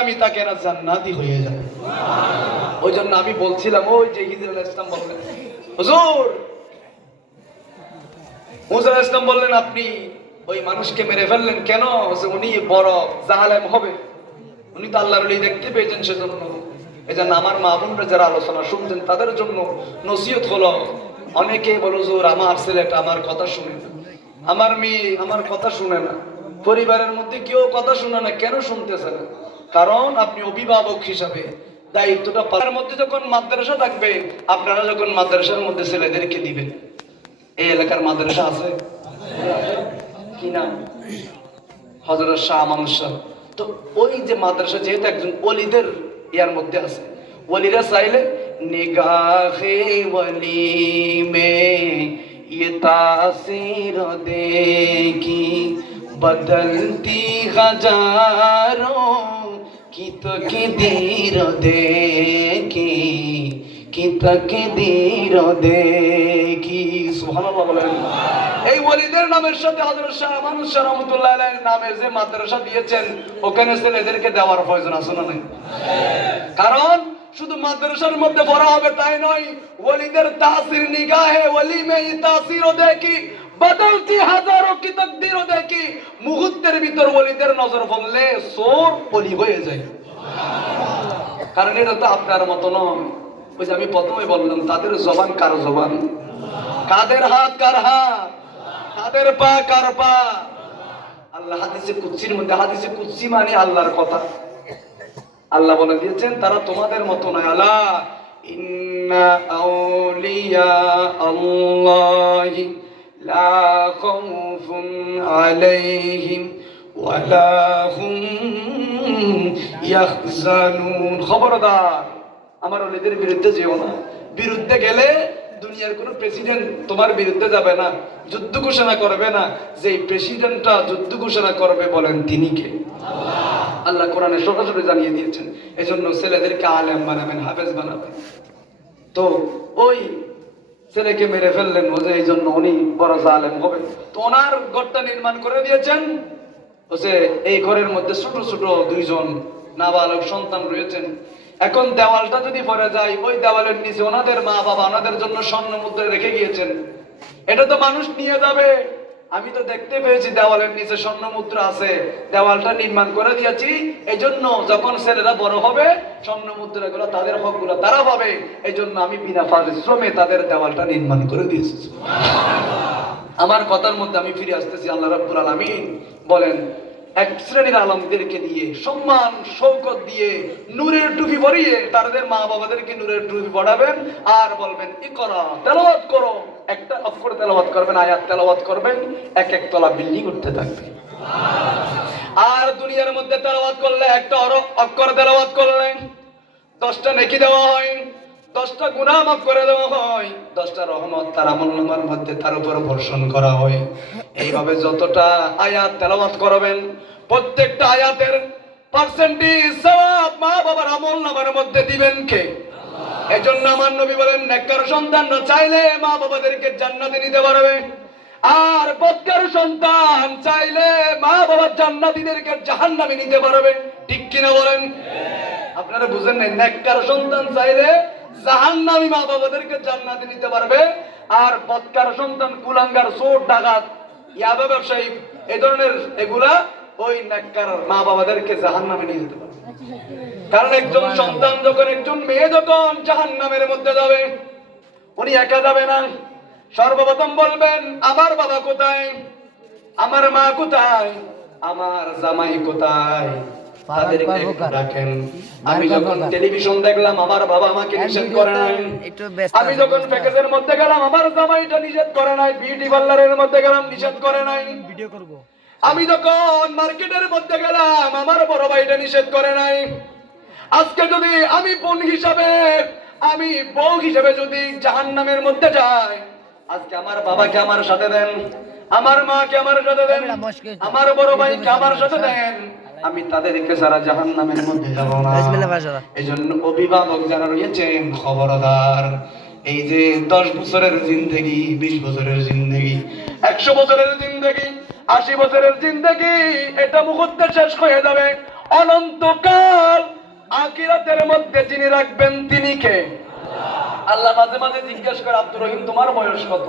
আমি তাকে না জান্নাতি হয়ে যাবে। ওই জন্য আমি বলছিলাম, ওই যে হিজর আলাইহিস সালাম বললেন, হুজুর মুসা আলাইহিস সালাম বললেন, আপনি ওই মানুষকে মেরে ফেললেন কেন? উনি বড় জালেম হবে, উনি তো আল্লাহর ওলি দেখতে পেয়েছেন, সেজন্য। এই জন্য আমার মা বোনরা যারা আলোচনা শুনছেন তাদের জন্য নসিহত হলো, অনেকে বলো হুজুর আমার ছেলেটা আমার কথা শুনে না, আমার মেয়ে আমার কথা শুনে না, পরিবারের মধ্যে কেউ কথা শুনে না। কেন শুনতেছে না? কারণ আপনি অভিভাবক হিসাবে দায়িত্বটা পাড়ার মধ্যে যখন মাদ্রাসা থাকবে, আপনারা যখন মাদ্রাসার মধ্যে ছেলেদেরকে দিবেন, এই এলাকার মাদ্রাসা আছে কি না? হযরত শাহ আমানত শাহ। তো ওই যে মাদ্রাসা যেহেতু একজন ওলিদের ইয়ার মধ্যে আছে, ওলিরা চাইলে নিগাহে ওলি মে ये तासीर देखी बदलती हजारों की तकदीर देखी की तकदीर देखी। সুবহানাল্লাহ বলেন। এই ওলিদের নামের সাথে হযরত শাহ আমানত শাহ রাহমাতুল্লাহ আলাইহির নামে যে মাদ্রাসা দিয়েছেন, ওখানে ছেলেদেরকে দেওয়ার প্রয়োজন আছে না নাই? কারণ শুধু মাদ্রাসার মধ্যে পড়া হবে তাই নয়, ওলিদের তাসির নিগাহে ওলি মে তাসিরও দেখি বদলতি হাজারো কি তাকদীরও দেখি। মুহূর্তের ভিতর ওলিদের নজর পড়লে সোর ওলি হয়ে যায়। কারণ এটা তো আপনার মত নয়। ওই যে আমি প্রথমে বললাম, তাদের জবান কার জবান, কাদের হাত কার হাত, কাদের পা কার পা। আল্লাহ হাদিসে কুদসির মধ্যে, হাদিসে কুদসি মানে আল্লাহর কথা, আল্লাহ বলে দিয়েছেন তারা তোমাদের মতো নয়। আলা ইন্না আউলিয়া আল্লাহি লা খাউফুন আলাইহিম ওয়ালা হুম ইয়াহজানুন। খবরদার আমার ওলিদের বিরুদ্ধে যেও না। বিরুদ্ধে গেলে দুনিয়ার কোন প্রেসিডেন্ট তোমার বিরুদ্ধে যাবে না, যুদ্ধ ঘোষণা করবে না। যে প্রেসিডেন্টটা যুদ্ধ ঘোষণা করবে বলেন তিনি কে? আল্লাহ কোরআনে সরাসরি জানিয়ে দিয়েছেন। এজন্য ছেলেদেরকে আলেম বানাবেন, হাফেজ বানাবেন। তো ওই ছেলেকে মেরে ফেললেন, ও যে এই জন্য উনি বড় জালেম হবে। তো ওনার ঘরটা নির্মাণ করে দিয়েছেন, ও যে এই ঘরের মধ্যে ছোট ছোট দুইজন নাবালক সন্তান রয়েছেন। এখন দেওয়ালটা যদি পড়ে যায়, ওই দেওয়ালের নিচে ওনাদের মা বাবা ওনাদের জন্য স্বর্ণ মুদ্রা রেখে গিয়েছেন। এটা তো মানুষ নিয়ে যাবে। আমি তো দেখতে পেয়েছি দেওয়ালের নিচে স্বর্ণ মুদ্রা আছে, দেওয়ালটা নির্মাণ করে দিয়েছি। এই জন্য যখন ছেলেরা বড় হবে, স্বর্ণ মুদ্রা গুলো তাদের হক গুলো তারা পাবে। এই জন্য আমি বিনা পরিশ্রমে তাদের দেওয়ালটা নির্মাণ করে দিয়েছি। আমার কথার মধ্যে আমি ফিরে আসতেছি। আল্লাহ রাব্বুল আলামিন বলেন, এক শ্রেণীর আলেমদেরকে দিয়ে সম্মান শৌকত দিয়ে নূরের টুপি পরিয়ে তাদের মা বাবাদেরকে নূরের টুপি পড়াবেন, আর বলবেন ইকরা, তেলাওয়াত করো। একটা অক্ষর তেলাওয়াত করবেন, আয়াত তেলাওয়াত করবেন, এক এক তলা বিল্ডিং উঠতে থাকবে। আর দুনিয়ার মধ্যে তেলাওয়াত করলে, একটা অক্ষর তেলাওয়াত করলে 10টা নেকি দেওয়া হয়, 10টা গুনাহ মাফ করে দেওয়া হয়, 10টা রহমত তার আমলনামার মধ্যে তার উপর বর্ষণ করা হয়। এইভাবে যতটা আয়াত তেলাওয়াত করবেন, প্রত্যেকটা আয়াতের পার্সেন্টেজ সওয়াব মা বাবার আমলনামার মধ্যে দিবেন কে? এজন্য আমার নবী বলেন, নেককার সন্তান না চাইলে মা বাবাদেরকে জান্নাতে নিতে পারবে, আর বদকার সন্তান চাইলে মা বাবার জান্নাতীদেরকে জাহান্নামে নিতে পারবে। ঠিক কিনা বলেন? আপনারা বুঝেন নাই? নেককার সন্তান চাইলে জাহান্নামী মা বাবাদেরকে জান্নাতে নিতে পারবে, আর বদকার সন্তান কুলাঙ্গার চোর ডাকাত ইয়াবা ব্যবসায়ী এই ধরনের এগুলা ওই নেককার মা বাবাদেরকে জাহান্নামে নিয়ে যেতে পারবে। কারণ একজন সন্তান যখন, একজন মেয়ে যখন জাহান্নামের মধ্যে যাবে, উনি একা যাবে না। সর্বপ্রথম বলবেন, আমার বাবা কোথায়, আমার মা কোথায়, আমার জামাই কোথায়, তাদেরকে রাখেন। আমি যখন টেলিভিশন দেখলাম, আমার বাবা আমাকে নিষেধ করে নাই। আমি যখন প্যাকেজের মধ্যে গেলাম, আমার জামাইটা নিষেধ করে নাই। বিউটি পার্লারের মধ্যে গেলাম, নিষেধ করে নাই। ভিডিও করব। আমি যখন মার্কেটের মধ্যে গেলাম, আমার বড় ভাইটা নিষেধ করে নাই। আজকে যদি আমি বোন হিসাবে, আমি বউ হিসাবে যদি জাহান্নামের মধ্যে যাই, আজকে আমার বাবাকে আমার সাথে দেন, আমার মাকে আমার সাথে দেন, আমার বড় ভাইকে আমার সাথে দেন, আমি তাদেরকে সারা জাহান্নামের মধ্যে যাব না। এইজন্য অভিভাবক যারা রয়েছেন, খবরদার। এই যে 10 বছরের জিন্দেগি, 20 বছরের জিন্দেগি, 100 বছরের জিন্দেগি, 80 বছরের জিন্দেগি, এটা মুহূর্তে শেষ হয়ে যাবে। অনন্তকাল আখিরাতের মধ্যে যিনি রাখবেন তিনি কে? আল্লাহ মাঝে মাঝে জিজ্ঞেস করে, আব্দুর রহিম তোমার বয়স কত?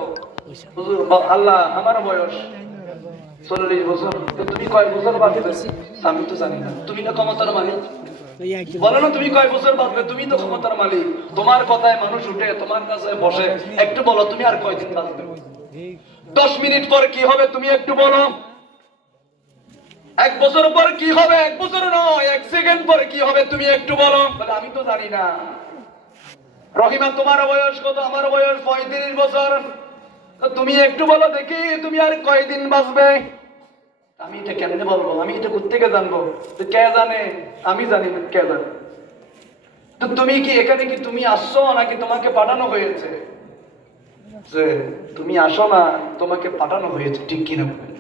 হুজুর, আল্লাহ আমার বয়স 40 বছর। তো তুমি কয় বছর বাঁচবে? আমি তো জানি না। তুমি না ক্ষমতার মালিক, বলো না তুমি কয় বছর বাঁচবে? তুমি তো ক্ষমতার মালিক, তোমার কথায় মানুষ উঠে, তোমার কাছে বসে। একটু বলো তুমি আর কয়দিন বাঁচবে? 10 মিনিট পর কি হবে তুমি একটু বলো? 1 বছর পর কি হবে? 1 বছর নয়, 1 সেকেন্ড পর কি হবে তুমি একটু বলো। বলে আমি তো জানি না। রহিমা তোমার বয়স কত? আমার বয়স 35 বছর। তো তুমি একটু বলো দেখি তুমি আর কয়দিন বাঁচবে? আমি এটা কেমনে বলবো? আমি এটা কোত্থেকে জানবো? তো কে জানে? আমি জানি না, কে জানে? তো তুমি কি এখানে কি তুমি আসছো নাকি তোমাকে পাঠানো হয়েছে? যে তুমি আসো না, তোমাকে পাঠানো হয়েছে, ঠিক কিনা বলেন?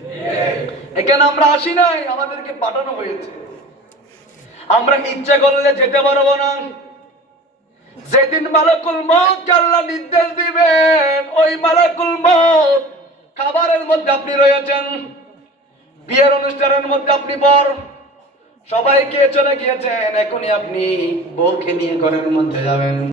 এখানে আমরা আসি নাই, আমাদেরকে পাঠানো হয়েছে। আমরা ইচ্ছা করলে যেতে পারবো না। যেদিন মালাকুল মউত আল্লাহ নির্দেশ দিবেন, ওই মালাকুল মউত খাবারের মধ্যে আপনি রয়েছেন, বিয়ের অনুষ্ঠানের মধ্যে আপনি বর, সবাইকে চলে গিয়েছেন, এখনই আপনি বউকে নিয়ে ঘরের মধ্যে যাবেন।